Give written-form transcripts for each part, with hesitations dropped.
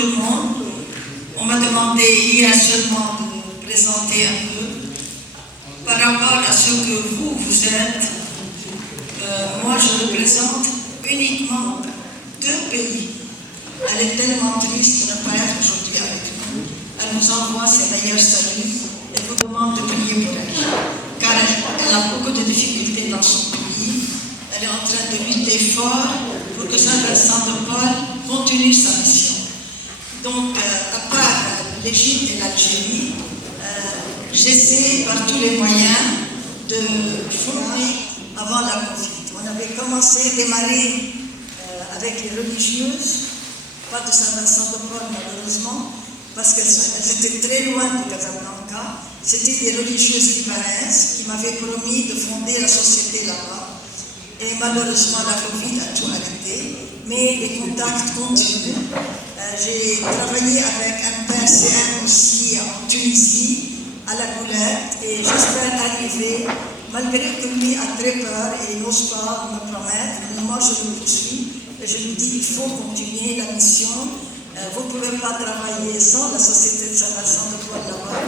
tout le monde. On m'a demandé hier seulement de présenter un peu par rapport à ce que vous êtes. Moi, je représente uniquement 2 pays. Elle est tellement triste de ne pas être aujourd'hui avec nous. Elle nous envoie ses meilleurs saluts et vous demande de prier pour elle. Car elle a beaucoup de difficultés dans son pays. Elle est en train de lutter fort pour que Saint-Vincent de Paul continue sa mission. Donc, à part l'Égypte et l'Algérie, j'essaie par tous les moyens de former avant la Covid. On avait démarré avec les religieuses, pas de Saint-Vincent de Paul malheureusement, parce qu'elles étaient très loin de Casablanca. C'était des religieuses libanaises qui m'avaient promis de fonder la société là-bas. Et malheureusement, la Covid a tout arrêté, mais les contacts continuent. J'ai travaillé avec un PCM aussi en Tunisie, à la Goulette, et j'espère arriver, malgré que lui a très peur et n'ose pas me promettre, mais moi je le poursuis, et je lui dis il faut continuer la mission. Vous ne pouvez pas travailler sans la société de Saint-Vincent de Paul là-bas.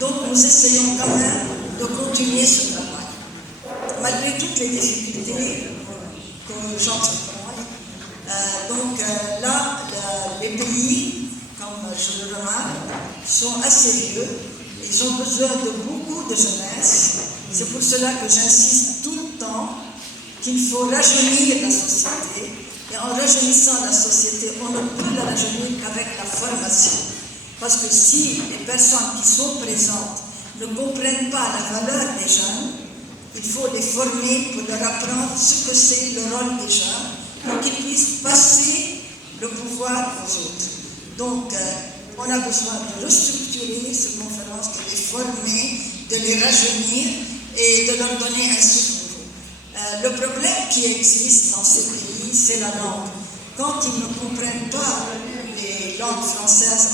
Donc nous essayons quand même de continuer ce travail. Malgré toutes les difficultés que j'entreprends. Là, les pays, comme je le remarque, sont assez vieux. Ils ont besoin de beaucoup de jeunesse. C'est pour cela que j'insiste tout le temps qu'il faut rajeunir la société. Et en rajeunissant la société, on ne peut la rajeunir qu'avec la formation. Parce que si les personnes qui sont présentes ne comprennent pas la valeur des jeunes, il faut les former pour leur apprendre ce que c'est le rôle des jeunes, pour qu'ils puissent passer le pouvoir aux autres. Donc, on a besoin de restructurer ces conférences, de les former, de les rajeunir et de leur donner un souffle nouveau. Le problème qui existe dans ces pays, c'est la langue. Quand ils ne comprennent pas les langues françaises,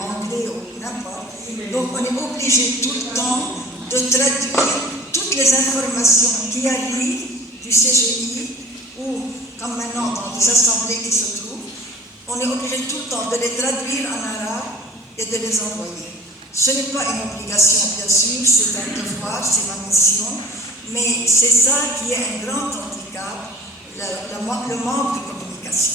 anglais ou n'importe, donc on est obligé tout le temps de traduire toutes les informations qui arrivent du CGI ou, comme maintenant dans les assemblées qui se trouvent, on est obligé tout le temps de les traduire en arabe et de les envoyer. Ce n'est pas une obligation, bien sûr, c'est un devoir, c'est ma mission, mais c'est ça qui est un grand handicap, le manque de communication.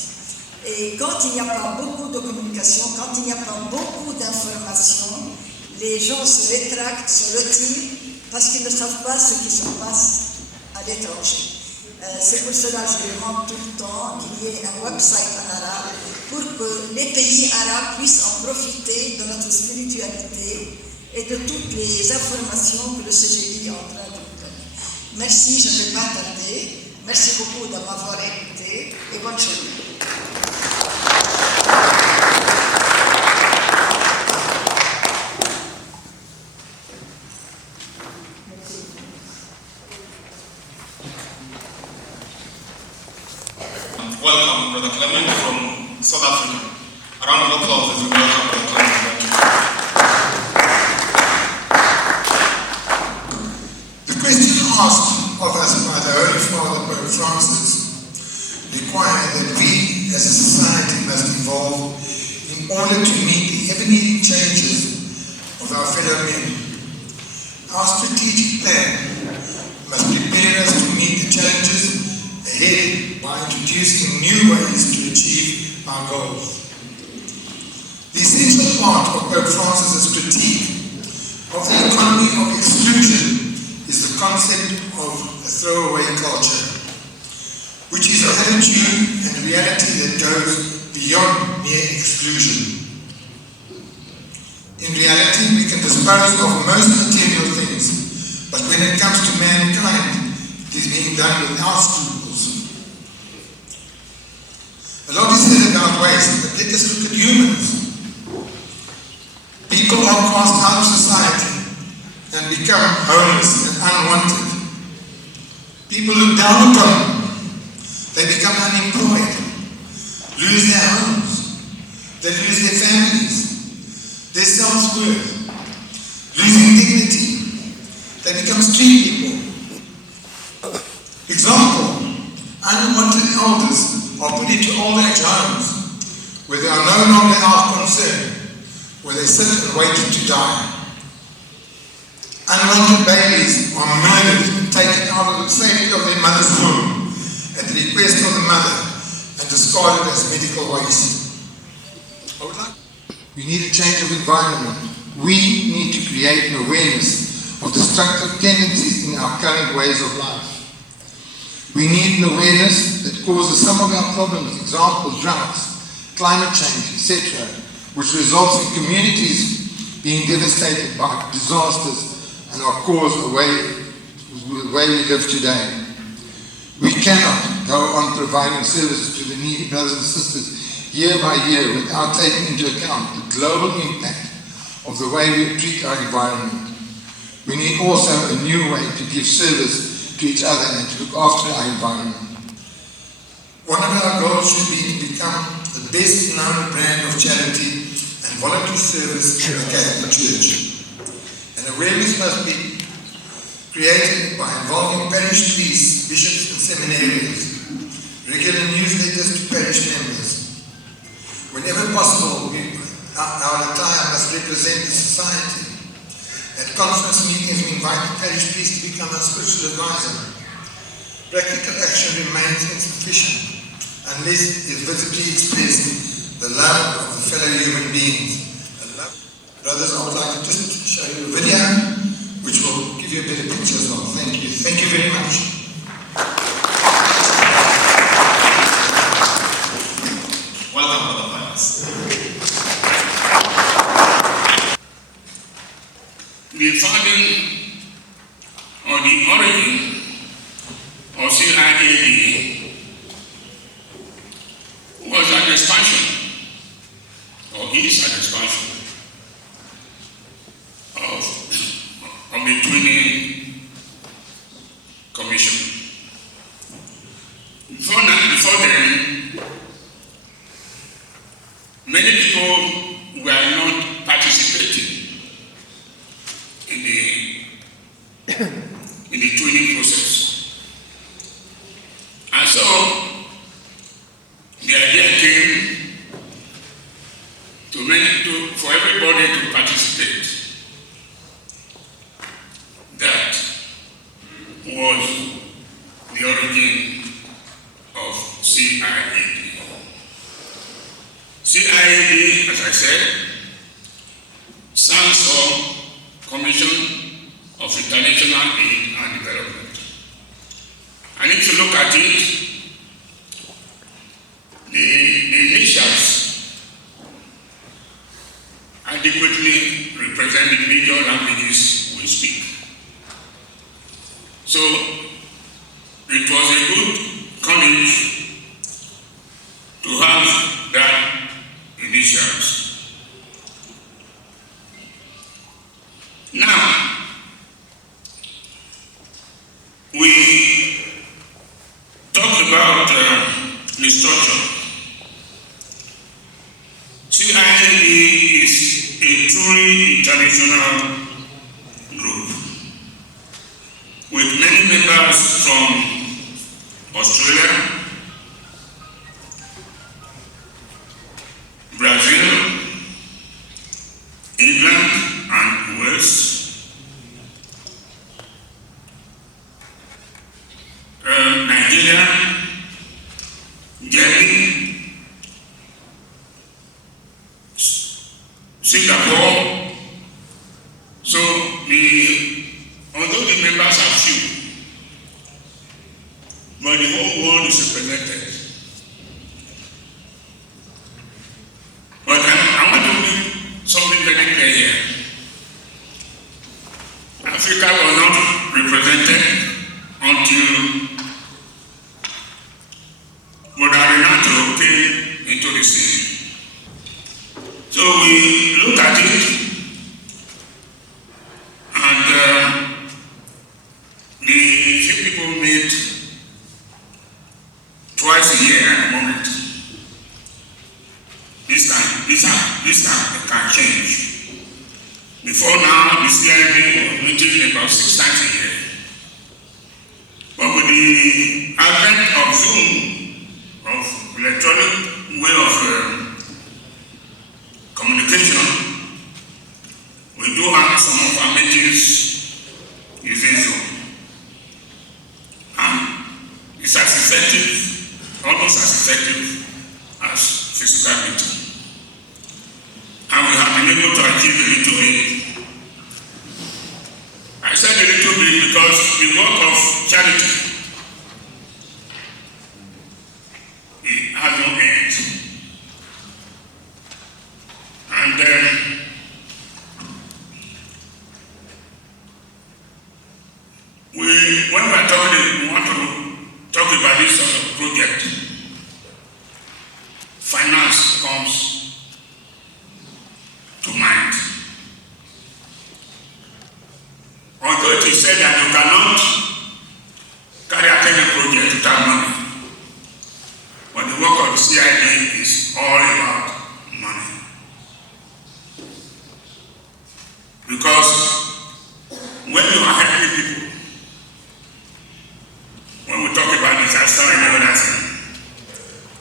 Et quand il n'y a pas beaucoup de communication, quand il n'y a pas beaucoup d'informations, les gens se rétractent, se retirent, parce qu'ils ne savent pas ce qui se passe à l'étranger. C'est pour cela que je demande tout le temps qu'il y ait un website en arabe pour que les pays arabes puissent en profiter de notre spiritualité et de toutes les informations que le CGI est en train de nous donner. Merci, je ne vais pas tarder. Merci beaucoup de m'avoir écouté et bonne journée. Welcome, Brother Clement from South Africa. A round of applause as we welcome Brother Clement. Thank you. The question asked of us by the Holy Father Pope Francis requires that we as a society must evolve in order to meet the ever-needing changes of our fellow men. Our strategic plan must prepare us to meet the challenges ahead by introducing new ways to achieve our goals. The essential part of Pope Francis' critique of the economy of exclusion is the concept of a throwaway culture, which is an attitude and reality that goes beyond mere exclusion. In reality, we can dispose of most material things, but when it comes to mankind, it is being done without scruples. A lot is said about waste, but let us look at humans. People are cast out of society and become homeless and unwanted. People look down upon them. They become unemployed, lose their homes, they lose their families, their self-worth, losing dignity. They become street people. Example, unwanted elders are put into old age homes where they are no longer our concern, where they sit and wait to die. Unwanted babies are murdered and taken out of the safety of their mother's womb at the request of the mother and discarded as medical waste. We need a change of environment. We need to create an awareness of destructive tendencies in our current ways of life. We need an awareness that causes some of our problems, examples, droughts, climate change, etc., which results in communities being devastated by disasters and are caused the way we live today. We cannot go on providing services to the needy brothers and sisters year by year without taking into account the global impact of the way we treat our environment. We need also a new way to give service to each other and to look after our environment. One of our goals should be to become the best known brand of charity and voluntary service in the Catholic Church. An awareness must be created by involving parish priests, bishops and seminarians, regular newsletters to parish members. Whenever possible, our attire must represent the society. At conference meetings, we invite the parish priest to become our spiritual advisor. Practical action remains insufficient unless it is visibly expressed the love of the fellow human beings. Brothers, I would like to just show you a video which will give you a better picture as well. Thank you. Thank you very much. Welcome, Brother Pius. The founding or the origin of CIAD was an expansion, or is an expansion, of the Twinning Commission. Before then, many people were not participating in the twinning process. And so the idea came for everybody to participate. That was the origin of CIAD. CIAD, as I said, stands for Commission of International Aid and Development. And if you look at it, the initials adequately represent the major languages we speak. So it was a good courage to have that initials. Now, we talked about the structure. CIAD is a truly international group with many members from Australia, Brazil, England and Wales, Nigeria, Germany, Singapore. So although the members are few, but the whole world is represented. But I want to make something very clear here. Africa was not represented until Modernato came into the scene. So we look at it, and the few people meet twice a year at the moment. This time it can change. Before now, the CIAD was meeting about 6 times a year. But with the advent of Zoom, of electronic way of as physicality. And we have been able to achieve a little bit. I said a little bit because the work of charity, it has no end. And when we are talking, we want to talk about this sort of project, finance comes to mind. Although it is said that you cannot carry out any project without money, but the work of the CID is all about money. Because when you are helping people, when we talk about disaster and other thing,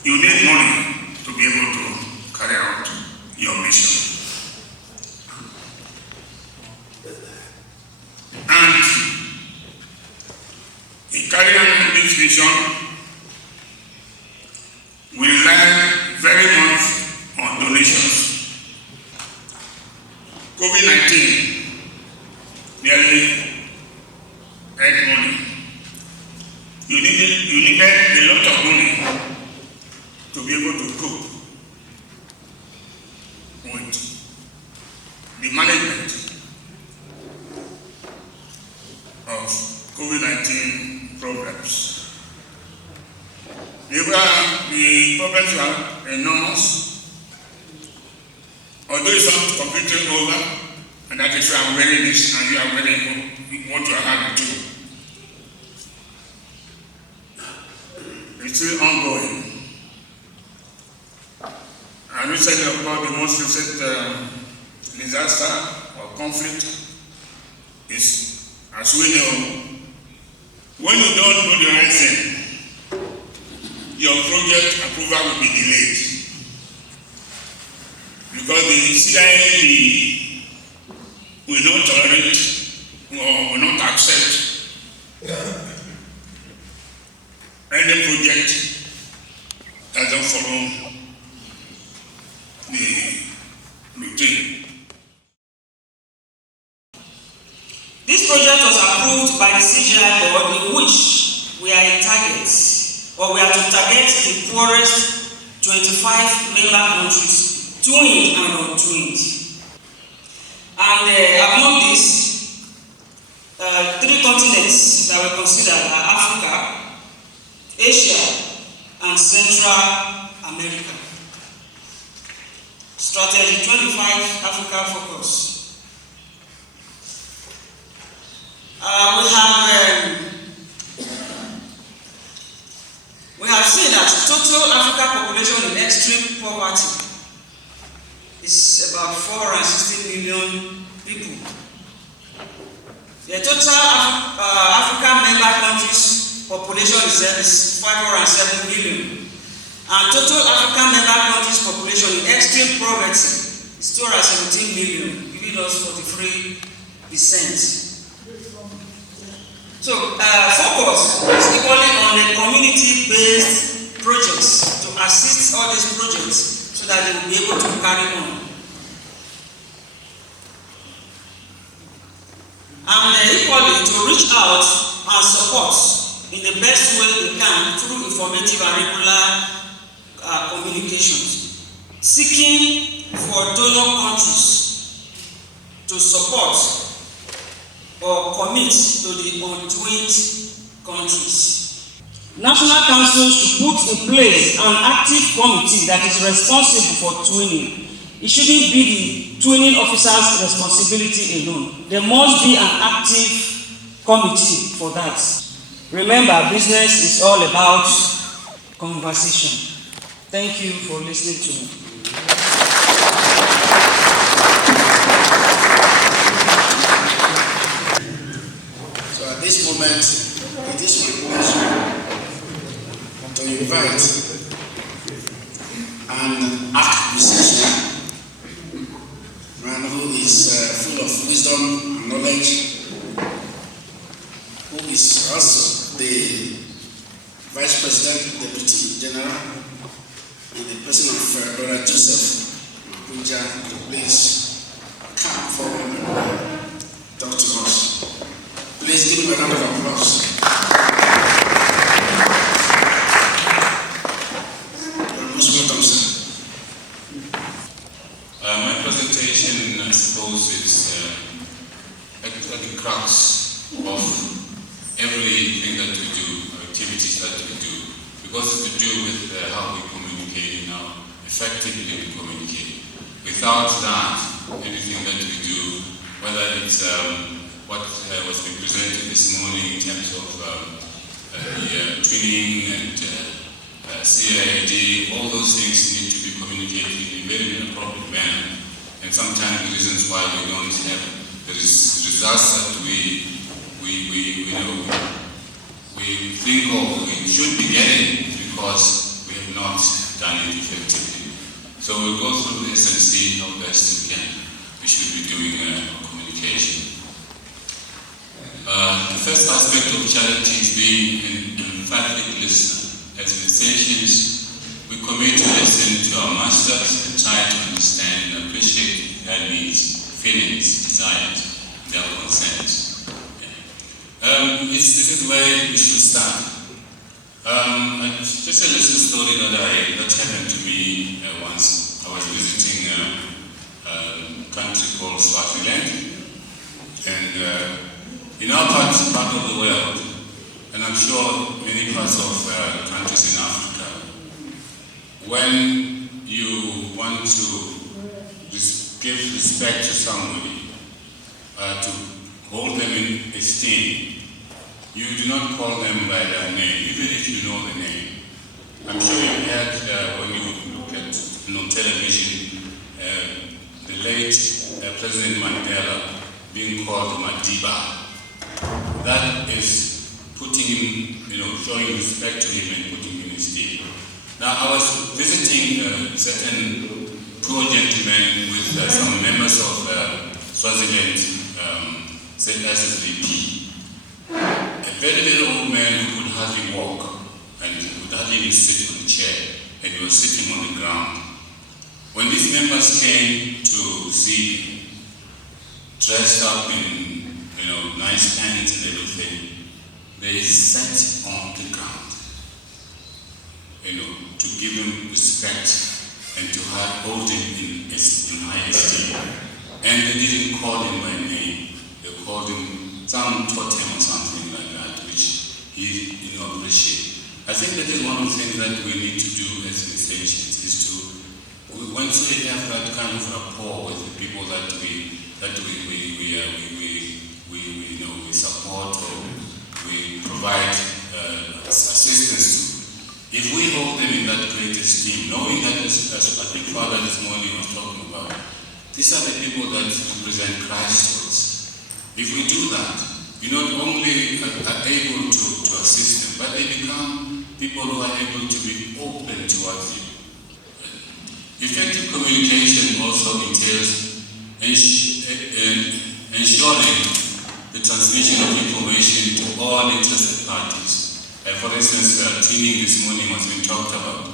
you need money to be able to carry out your mission. And in carrying out this mission, we rely very much on donations. COVID-19 nearly ate money. You needed a lot of money to be able to cope with the management of COVID-19 problems. The problems are enormous, although it's not completely over, and that is why I'm wearing this and you are wearing what you are having too. It's still ongoing. And we said about the most recent disaster or conflict is, as we know, when you don't do the right thing, your project approval will be delayed. Because the CID will not tolerate or will not accept any project that don't follow the routine. This project was approved by the CGI board, in which we are in target, or we are to target the poorest 25 member countries, twinned and untwinned. And among these, 3 continents that were considered are Africa, Asia, and Central America. Strategy 25 Africa Focus. We have seen that total African population in extreme poverty is about 460 million people. The total African member countries population is 507 million. And total African member countries population in extreme poverty is 217 million, giving us 43%. So, focus is equally on the community-based projects to assist all these projects so that they will be able to carry on. And equally to reach out and support in the best way we can through informative and regular communications, seeking for donor countries to support or commit to the untwinned countries. National Council should put in place an active committee that is responsible for twinning. It shouldn't be the twinning officer's responsibility alone. There must be an active committee for that. Remember, business is all about conversation. Thank you for listening to me. At this moment, it is my pleasure to invite an acquisition man who is full of wisdom and knowledge, who is also the Vice President, Deputy General in the person of Brother Joseph Mapunja, please come forward and talk to us. Please give him a round of applause. You're most welcome, sir. My presentation, I suppose, is at the crux of everything that we do, activities that we do, because it's to do with how we communicate and how effectively we communicate. Without that, anything that we do, whether it's what was being presented this morning in terms of training and CID, all those things need to be communicated in a very appropriate manner. And sometimes the reasons why we don't have the results that we think of we should be getting because we have not done it effectively. So we'll go through this and see how best we should be doing communication. The first aspect of charity is being an emphatic listener. As musicians, we commit to listen to our masters and try to understand and appreciate their needs, feelings, desires, their consent. This is where we should start. Just a little story that happened to me once. I was visiting a country called Swaziland, and in our part of the world, and I'm sure many parts of countries in Africa, when you want to give respect to somebody, to hold them in esteem, you do not call them by their name, even if you know the name. I'm sure you heard when you look at on television, the late President Mandela being called Madiba. That is putting him, showing respect to him and putting him in esteem. Now, I was visiting a certain poor gentleman with some members of Swaziland SSVP. A very, very old man who could hardly walk and could hardly even sit on a chair, and he was sitting on the ground. When these members came to see him, dressed up in nice pants and everything, they sat on the ground, to give him respect and to hold him in high esteem. And they didn't call him by name. They called him some totem or something like that, which he appreciated. I think that is one of the things that we need to do as musicians, is to, once we have that kind of rapport with the people that we support or we provide assistance to, if we hold them in that great esteem, knowing that, as I think Father this morning was talking about, these are the people that represent Christ to us. If we do that, you not only are able to assist them, but they become people who are able to be open towards you. Effective communication also entails ensuring the transmission of information to all interested parties. For instance, training this morning was being talked about.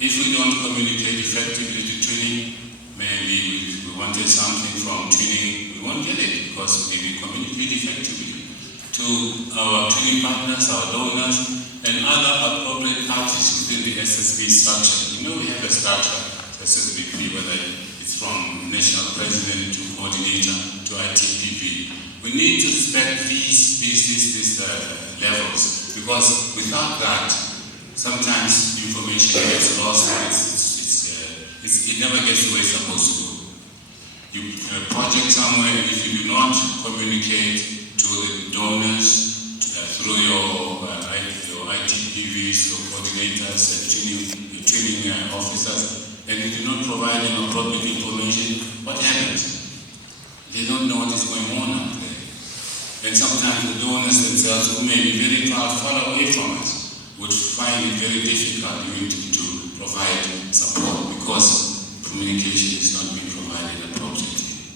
If we don't communicate effectively to training, maybe we wanted something from training, we won't get it because we communicate effectively to our training partners, our donors, and other appropriate parties within the SSB structure. We have a structure, SSVP, whether it's from national president to coordinator to ITPP. We need to respect these levels, because without that, sometimes information gets lost and it never gets where it's supposed to go. You have a project somewhere, and if you do not communicate to the donors through your ITPVs, your coordinators, and training officers, and you do not provide them appropriate information, what happens? They don't know what is going on out there. And sometimes the donors themselves, who may be very far away from us, would find it very difficult even to provide support because communication is not being provided appropriately.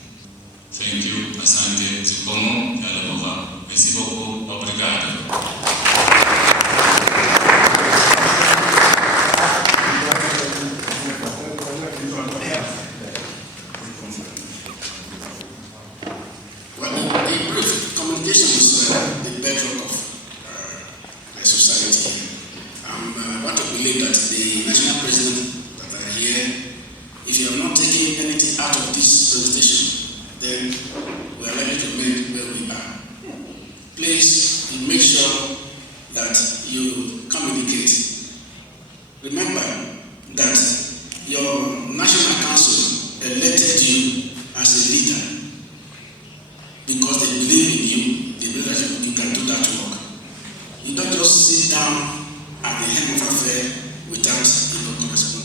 Thank you. Asante. Zikomo. Yalabova. Merci beaucoup. Obrigado. presentation, then we are ready to make where we are. Please make sure that you communicate. Remember that your National Council elected you as a leader because they believe in you, they believe that you can do that work. You don't just sit down at the hem of affair without even corresponding.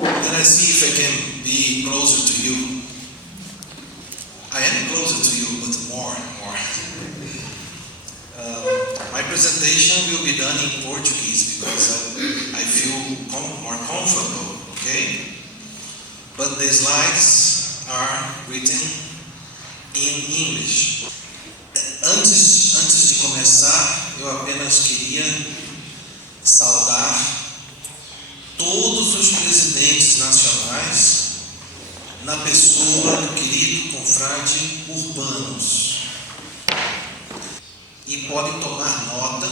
Let us see if I can be closer to you. I am closer to you, but more and more. My presentation will be done in Portuguese because I feel more comfortable, okay? But the slides are written in English. Antes de começar, eu apenas queria saudar todos os presidentes nacionais na pessoa do querido confrade Urbanos. E podem tomar nota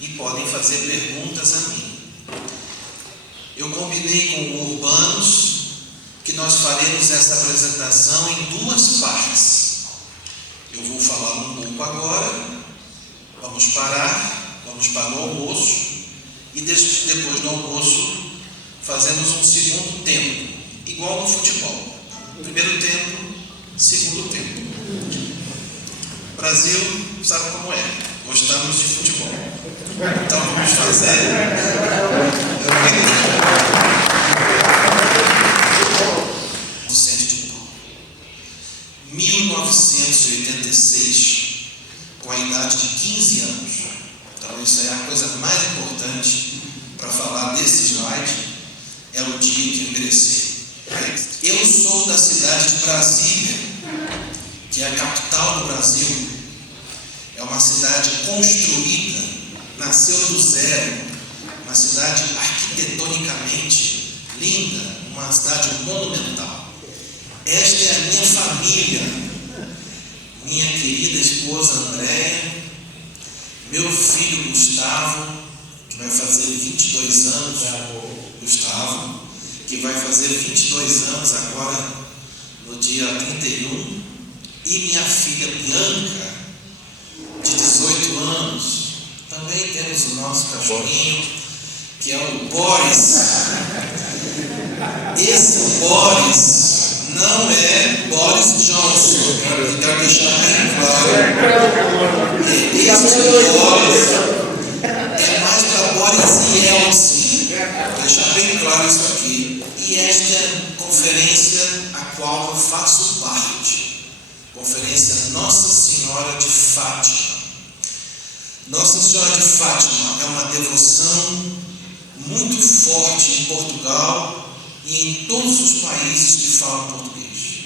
e podem fazer perguntas a mim. Eu combinei com o Urbanos que nós faremos essa apresentação em duas partes. Eu vou falar um pouco agora, vamos parar, vamos para o almoço e depois do almoço fazemos um segundo tempo, igual no futebol. Primeiro tempo, segundo tempo. Brasil sabe como é, gostamos de futebol. Então vamos fazer. No centro de Paulo. 1986, com a idade de 15 anos. Então isso é a coisa mais importante para falar desse slide. É o dia que eu cresci. Eu sou da cidade de Brasília, que é a capital do Brasil. É uma cidade construída, nasceu do zero, uma cidade arquitetonicamente linda, uma cidade monumental. Esta é a minha família, minha querida esposa Andréia, meu filho Gustavo, que vai fazer 22 anos, Gustavo, que vai fazer 22 anos agora, no dia 31, e minha filha Bianca, de 18 anos. Também temos o nosso cachorrinho, que é o Boris. Esse Boris não é Boris Johnson, quero deixar bem claro. Esse Boris é mais para Boris Yeltsin, vou deixar bem claro isso aqui. E esta conferência a qual eu faço parte, conferência Nossa Senhora de Fátima. Nossa Senhora de Fátima é uma devoção muito forte em Portugal e em todos os países que falam português.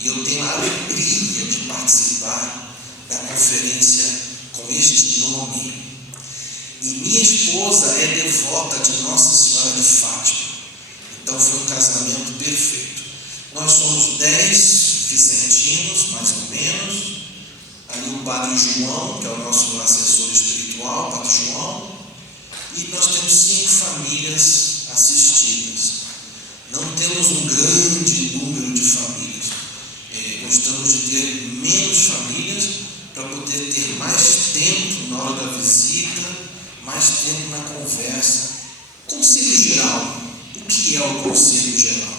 E eu tenho a alegria de participar da conferência com este nome. E minha esposa é devota de Nossa Senhora de Fátima. Então foi um casamento perfeito. Nós somos 10 vicentinos, mais ou menos. Ali o Padre João, que é o nosso assessor espiritual, Padre João. E nós temos 5 famílias assistidas. Não temos um grande número de famílias. Gostamos de ter menos famílias para poder ter mais tempo na hora da visita, mais tempo na conversa. Conselho geral. O que é o Conselho Geral?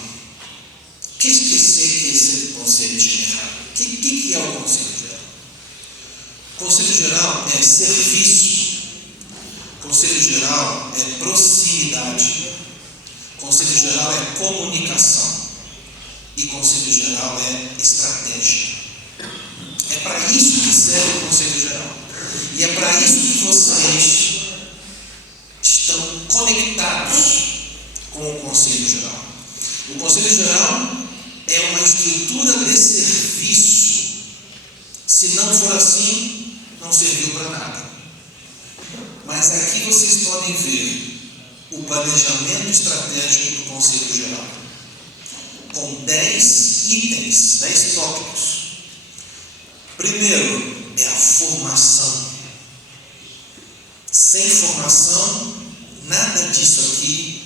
Que esquecer que esse é o Conselho Geral? O que é o Conselho Geral? Conselho Geral é serviço. Conselho Geral é proximidade. Conselho Geral é comunicação. E Conselho Geral é estratégia. É para isso que serve o Conselho Geral. E é para isso que vocês estão conectados com o Conselho Geral. O Conselho Geral é uma estrutura de serviço. Se não for assim, não serviu para nada. Mas aqui vocês podem ver o planejamento estratégico do Conselho Geral. com 10 itens, 10 tópicos. Primeiro é a formação. Sem formação, nada disso aqui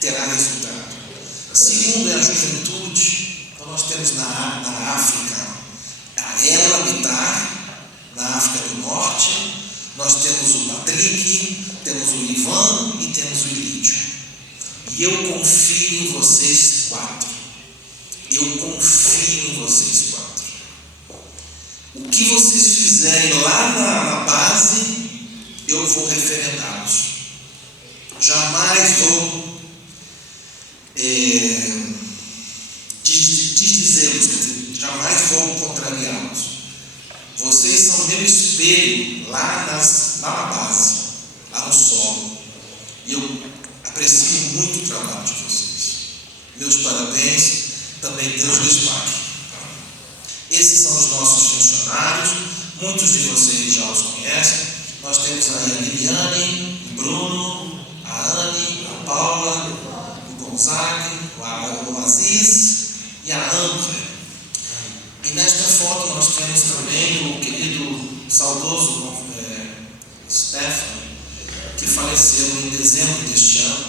terá resultado. Segundo é a juventude. Então nós temos na África a Ela Habitar, na África do Norte. Nós temos o Patrick, temos o Ivan e temos o Ilídio. E eu confio em vocês 4. Eu confio em vocês 4. O que vocês fizerem lá na base, eu vou referendá-los. Jamais vou desdizê-los, quer dizer, jamais vou contrariá-los. Vocês são meu espelho lá na base, lá no solo. E eu aprecio muito o trabalho de vocês. Meus parabéns, também Deus lhes pague. Esses são os nossos funcionários, muitos de vocês já os conhecem. Nós temos aí a Liliane, o Bruno, a Anne, a Paula, o Gonzaga, o Aziz e a Ângela. E nesta foto nós temos também o querido saudoso Stefano, que faleceu em dezembro deste ano,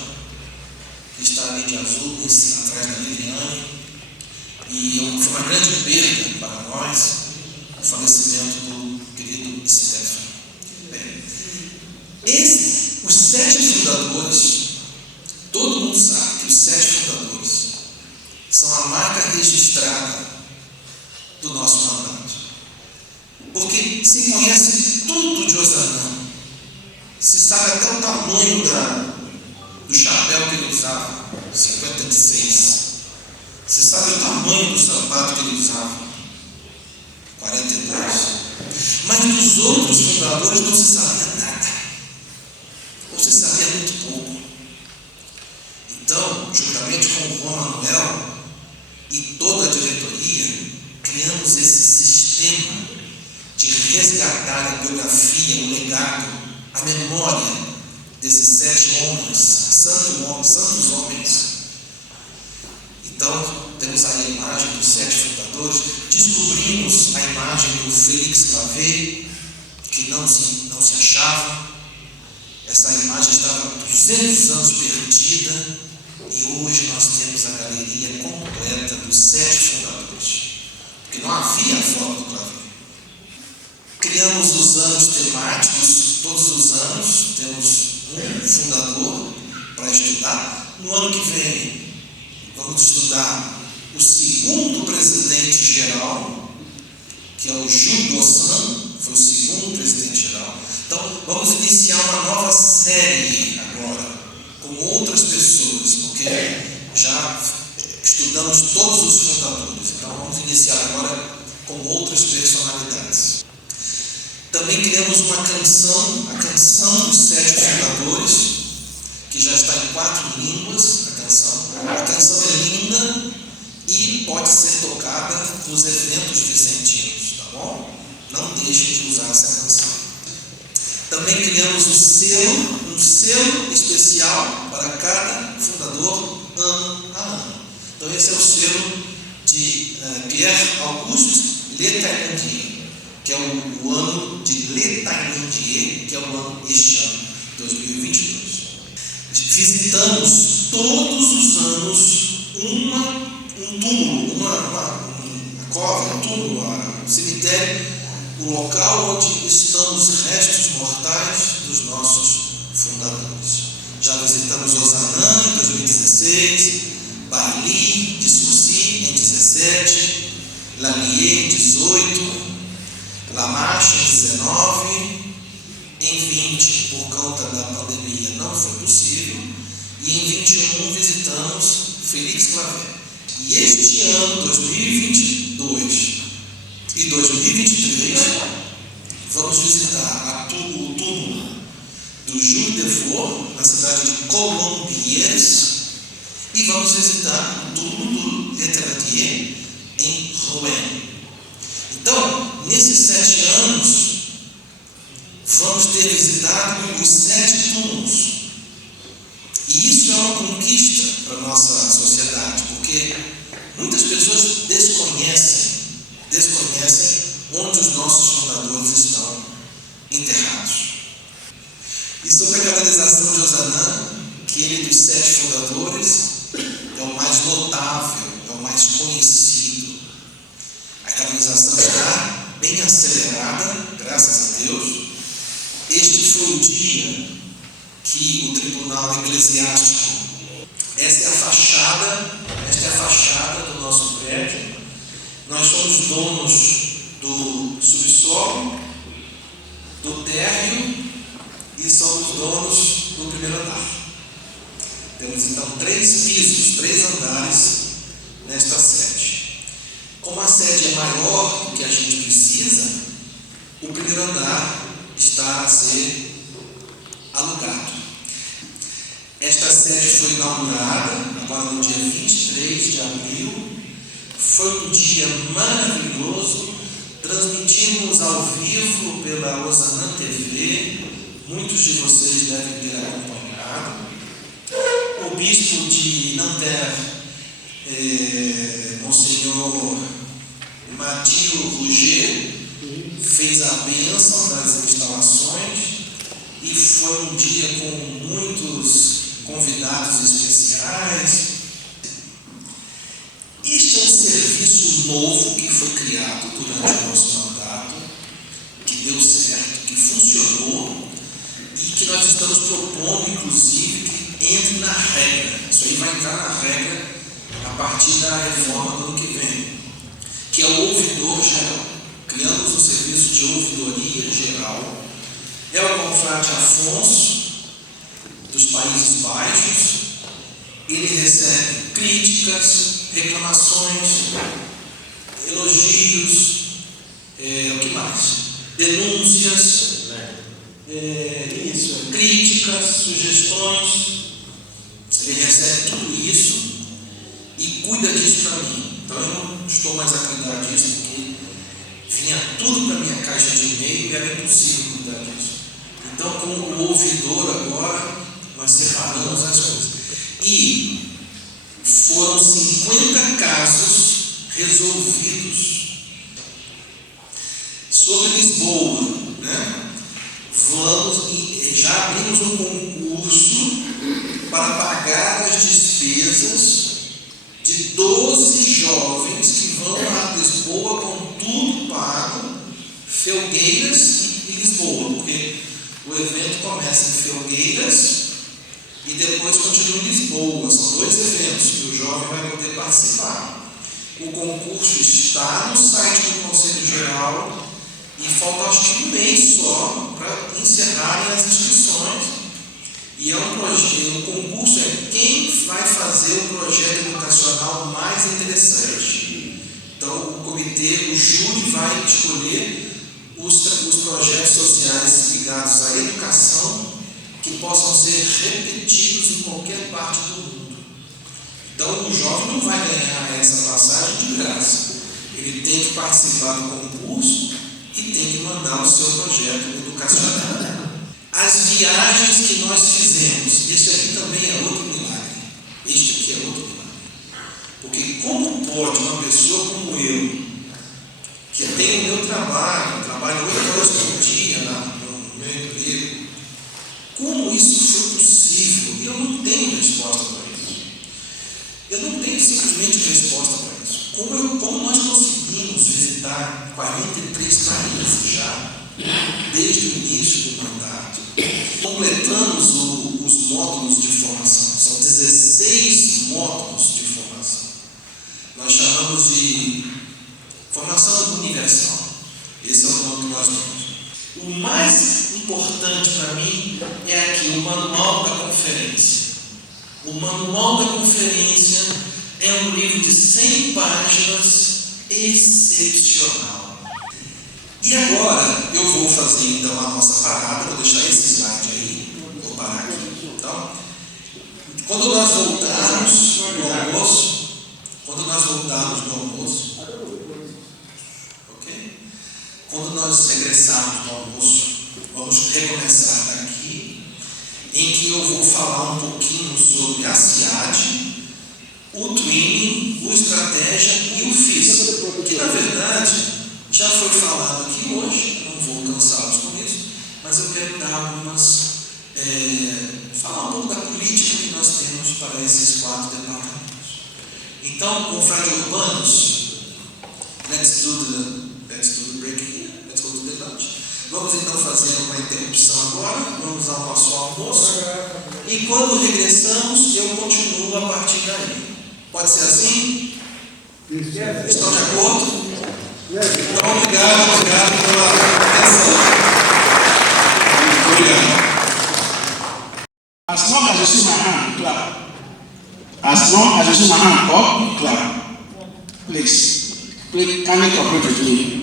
que está ali de azul, atrás da Liliane. E foi uma grande perda para nós o falecimento do querido Stefano. Bem, os 7 fundadores, todo mundo sabe que os 7 fundadores são a marca registrada do nosso mandato. Porque se conhece tudo de Osanã, se sabe até o tamanho do chapéu que ele usava, 56. Se sabe o tamanho do sapato que ele usava, 42. Mas dos outros fundadores não se sabia nada. Ou se sabia muito pouco. Então, juntamente com o Juan Manuel e toda a diretoria, criamos esse sistema de resgatar a biografia, o legado, a memória desses 7 homens, santos homens. Então, temos aí a imagem dos 7 fundadores. Descobrimos a imagem do Félix Clavé, que não se achava. Essa imagem estava 200 anos perdida. E hoje nós temos a galeria completa dos 7 fundadores. Porque não havia a foto do Clavé. Criamos os anos temáticos. Todos os anos temos um fundador para estudar. No ano que vem, vamos estudar o segundo presidente geral, que é o Jules Dossan, foi o segundo presidente geral. Então, vamos iniciar uma nova série agora, com outras pessoas, porque já estudamos todos os fundadores. Então, vamos iniciar agora com outras personalidades. Também criamos uma canção, a canção dos 7 fundadores, que já está em 4 línguas, a canção. A canção é linda e pode ser tocada nos eventos vicentinos, tá bom? Não deixem de usar essa canção. Também criamos um selo especial para cada fundador, ano a ano. Então esse é o selo de Pierre Auguste Letaillandier, que é o ano de Letaillandier, que é o ano este ano, 2022. Visitamos todos os anos um túmulo, uma cova, um túmulo, um cemitério, o local onde estão os restos mortais dos nossos fundadores. Já visitamos Osanã em 2016, Bailly de Surcy em 17, Lallier em 18, Lamache em 19, em 20, por conta da pandemia, não foi possível, e em 21 visitamos Félix Clavé. E este ano, 2022 e 2023, vamos visitar o túmulo do Jules Devaux, na cidade de Colombiers, e vamos visitar o túmulo do Letaillandier em Rouen. Então, nesses 7 anos, vamos ter visitado os 7 túmulos. E isso é uma conquista para a nossa sociedade, porque Muitas pessoas desconhecem onde os nossos fundadores estão enterrados. E sobre a canonização de Ozanam, que ele dos 7 fundadores é o mais notável, é o mais conhecido. A canonização está bem acelerada, graças a Deus. Este foi o dia que o Tribunal Eclesiástico, esta é a fachada do nosso prédio. Nós somos donos do subsolo, do térreo e somos donos do primeiro andar. Temos então 3 pisos, 3 andares nesta sede. Como a sede é maior do que a gente precisa, o primeiro andar está a ser alugado. Esta sede foi inaugurada agora no dia 23 de abril. Foi um dia maravilhoso. Transmitimos ao vivo pela Ozanam TV. Muitos de vocês devem ter acompanhado. O bispo de Nanterre, Monsenhor Mathieu Rouget, fez a bênção das instalações e foi um dia com muitos convidados especiais. Este é um serviço novo que foi criado durante o nosso mandato, que deu certo, que funcionou e que nós estamos propondo, inclusive, que entre na regra. Isso aí vai entrar na regra a partir da reforma do ano que vem, que é o ouvidor geral. Criamos um serviço de ouvidoria geral. É o confrade Afonso, dos Países Baixos. Ele recebe críticas, reclamações, elogios, o que mais? Denúncias, críticas, sugestões. Ele recebe tudo isso e cuida disso para mim. Então eu não estou mais a cuidar disso, porque vinha tudo para minha caixa de e-mail e era impossível cuidar disso. Então, com o ouvidor agora, nós separamos as coisas. E foram 50 casos resolvidos. Sobre Lisboa, né? Já abrimos um concurso para pagar as despesas de 12 jovens que vão a Lisboa com tudo pago, Felgueiras e Lisboa, porque o evento começa em Felgueiras e depois continua em Lisboa. São 2 eventos que o jovem vai poder participar. O concurso está no site do Conselho Geral e falta acho que um mês só para encerrarem as inscrições. E o concurso é quem vai fazer o projeto educacional mais interessante. Então o comitê, o júri vai escolher os projetos sociais ligados à educação que possam ser repetidos em qualquer parte do mundo. Então o jovem não vai ganhar essa passagem de graça. Ele tem que participar do concurso e tem que mandar o seu projeto educacional. As viagens que nós fizemos, esse aqui também é outro milagre. Este aqui é outro milagre. Porque como pode uma pessoa como eu, que tem o meu trabalho 8 horas por dia no meu emprego, como isso foi possível? E eu não tenho resposta para isso. Eu não tenho simplesmente resposta para isso. Como nós conseguimos visitar 43 países já, desde o início do mandato, completamos os módulos de formação. São 16 módulos de formação. Nós chamamos de formação universal. Esse é o nome que nós temos. O mais importante para mim é aqui, o manual da conferência. O manual da conferência é um livro de 100 páginas, excepcional. E agora eu vou fazer então a nossa parada, vou deixar esse slide aí, vou parar aqui. Então, quando nós voltarmos do almoço, ok? Quando nós regressarmos do almoço, vamos recomeçar daqui, em que eu vou falar um pouquinho sobre a CIAD, o twinning, o estratégia verdade, já foi falado aqui hoje, eu não vou cansá-los com isso, mas eu quero dar algumas, falar um pouco da política que nós temos para esses 4 departamentos. Então, confrades urbanos, let's do the break here, let's go to the lunch. Vamos então fazer uma interrupção agora, vamos ao nosso almoço, e quando regressamos, eu continuo a partir daí. Pode ser assim? Estão de acordo? Então, obrigado pela atenção. Obrigado. As long as you see my hand, clap. As long as you see my hand up, clap. Please, kindly cooperate with me.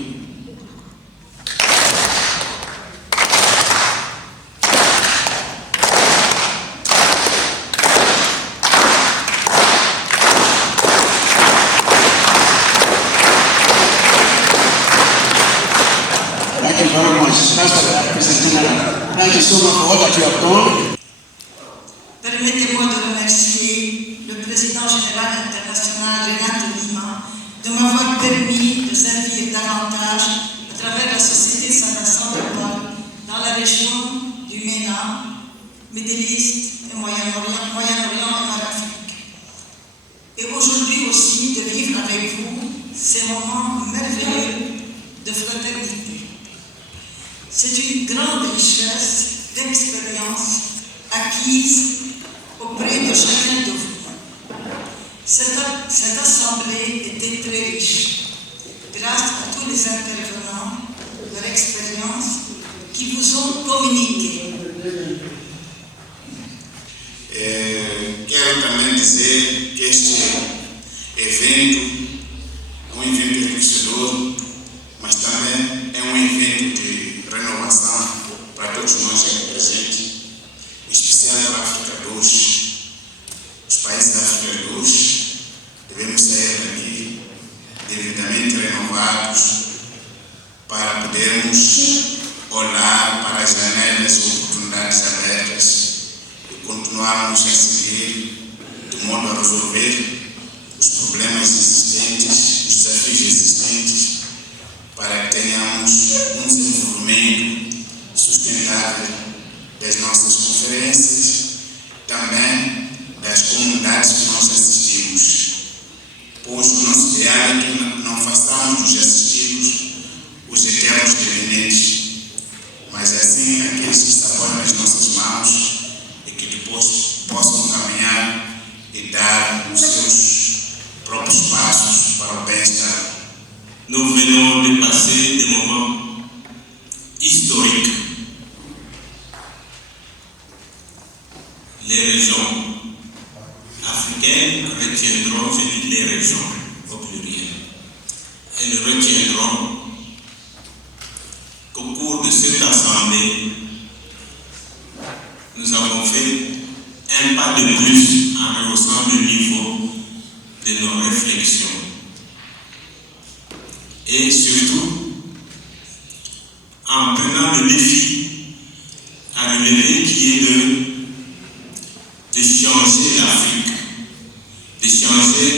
Thank you very much. Thank you so much for all that you have done. Permettez-moi de remercier le président général international Renato Lima de m'avoir permis de servir davantage à travers la Société Saint-Vincent de Paul dans la région du MENA, Middle East et Moyen-Orient et Nord-Afrique. Et aujourd'hui aussi de vivre avec vous ces moments merveilleux de fraternité. C'est une grande richesse d'expérience acquise auprès de chacun de vous. Cette assemblée était très riche, grâce à tous les intervenants, leur expérience, qui vous ont communiqué. Quero também dizer que este evento é um evento enriquecedor, mas também é um evento de renovação para todos nós aqui presentes, em especial para a África 2. Os países da África 2 devemos sair daqui devidamente renovados para podermos olhar para as janelas e oportunidades abertas e continuarmos a seguir de modo a resolver os problemas existentes, os desafios existentes, para que tenhamos um desenvolvimento sustentável das nossas conferências, também das comunidades que nós assistimos. Pois o nosso ideal é que não façamos dos assistidos os eternos dependentes, mas assim aqueles que se apoiam nas nossas mãos e que depois possam caminhar e dar os seus próprios passos para o bem-estar. Nous venons de passer des moments historiques. Les régions africaines retiendront, je dis les régions au pluriel, elles retiendront qu'au cours de cette assemblée, nous avons fait un pas de plus en rehaussant le niveau de nos réflexions. Et surtout, en prenant le défi à relever qui est de changer l'Afrique, de changer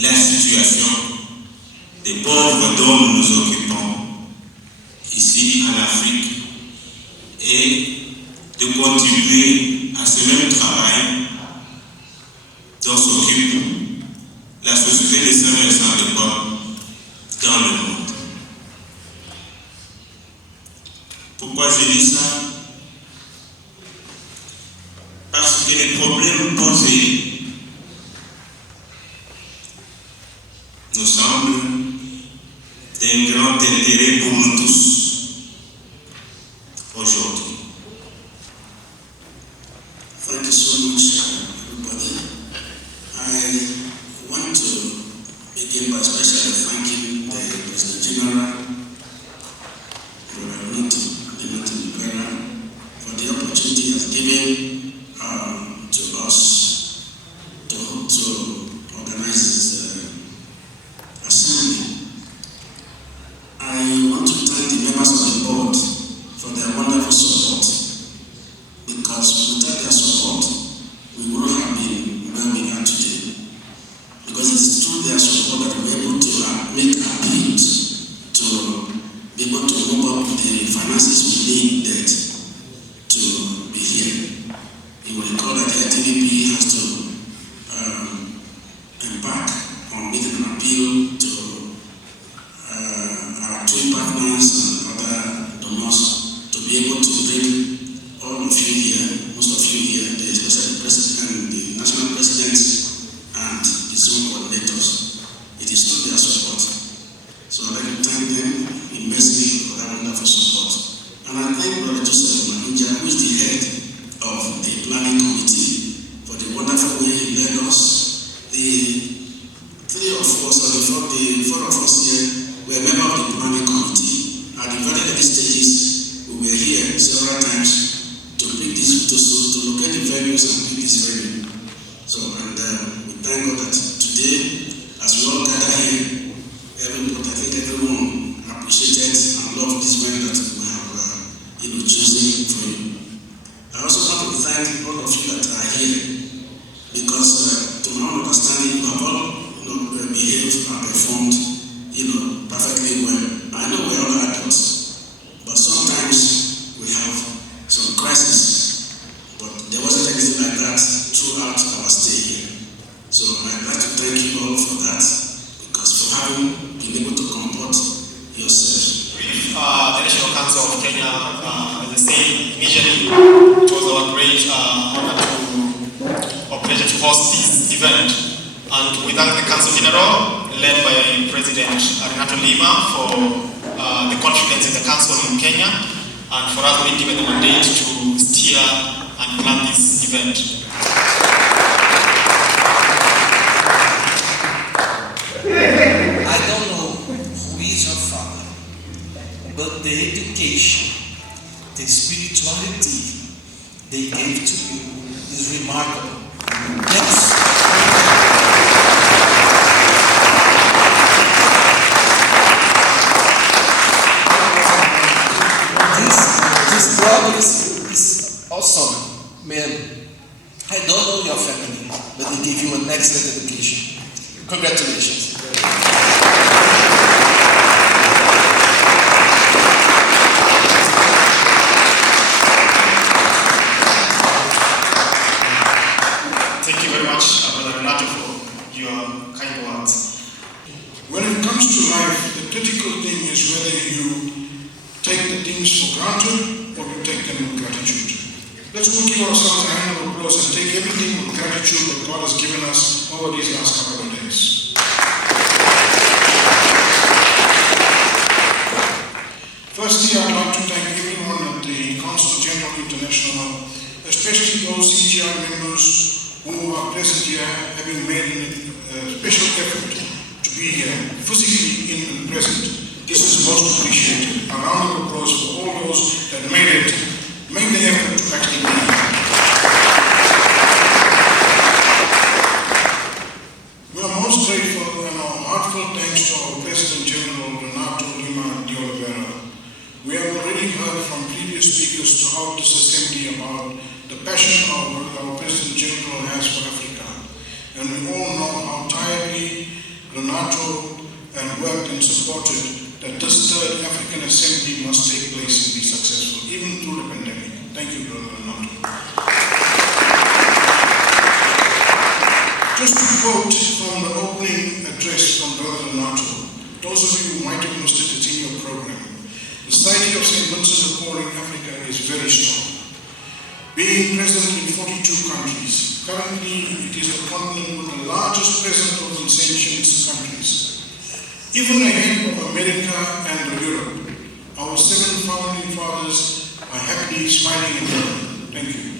la situation des pauvres dont nous nous occupons ici en Afrique et de contribuer à ce même travail dont s'occupe la Société de Saint-Vincent de Paul dans le monde. Pourquoi je dis ça? Parce que les problèmes posés nous semblent d'un grand intérêt pour nous tous aujourd'hui. Thank you so much, everybody. I want to begin by especially thanking the President General, Renato for the opportunity he has given to us to organize this assembly. I want to thank the members of the board for their wonderful support, because without their support, we would not have been where we are today. Because it is through their support that we are able to make appeals embark on making an appeal to our trade partners and other donors to be able to bring all of you here, most of you here, especially the president, the national president, and the zone coordinators. It is through their support. So I'd like to thank them immensely for that wonderful support. And I thank Brother Joseph Maninja, who is the head of the planning committee, for the wonderful way he led us. The three of us, or the four of us here, were members of the planning committee. At the very early stages, we were here several times to pick this, to locate the venues and pick this venue. So, and we thank God that today, as we all gather here, I think everyone appreciated and loved this venue that we have, chosen for you. I also want to thank all of you that are here, because to my own understanding, you have all behaved and performed perfectly well. I know we're all adults, but sometimes we have some crises, but there wasn't anything like that throughout our stay here. So I'd like to thank you all for that, because for having been able to comport yourselves. The National Council of Kenya, as I said initially, it was our great honor or pleasure to host this event. And we thank the Council General, led by President Renato Lima, for the confidence in the Council in Kenya, and for us being given the mandate to steer and plan this event. I don't know who is your father, but the education, the spirituality they gave to you is remarkable. This brother is awesome, man. I don't know your family, but they gave you an excellent education. Congratulations. Thank you very much, Brother Renato, for your kind words. When it comes to life, the critical thing is whether you take the things for granted or you take them with gratitude. Let's all give ourselves a hand of applause and take everything with gratitude that God has given us over these last couple of days. Firstly, I'd like to thank everyone at the Council General International, especially those CGI members who are present here, having made a special effort to be here, physically in and present. This is most appreciated. A round of applause for all those that made the effort to actually be here. We are most grateful and our heartfelt thanks to our President General Renato Lima de Oliveira. We have already heard from previous speakers throughout this assembly about the passion our President General has for Africa. And we all know how tirelessly Renato and worked and supported that this third African Assembly must take place and be successful, even through the pandemic. Thank you, Brother Renato. Just to quote from the opening address from Brother Renato, those of you who might have missed it, it's in your program. The Society of St. Vincent de Paul in Africa is very strong, being present in 42 countries. Currently, it is the continent with the largest presence of ancient countries. Even ahead of America and Europe, our 7 founding fathers are happily smiling in heaven. Thank you.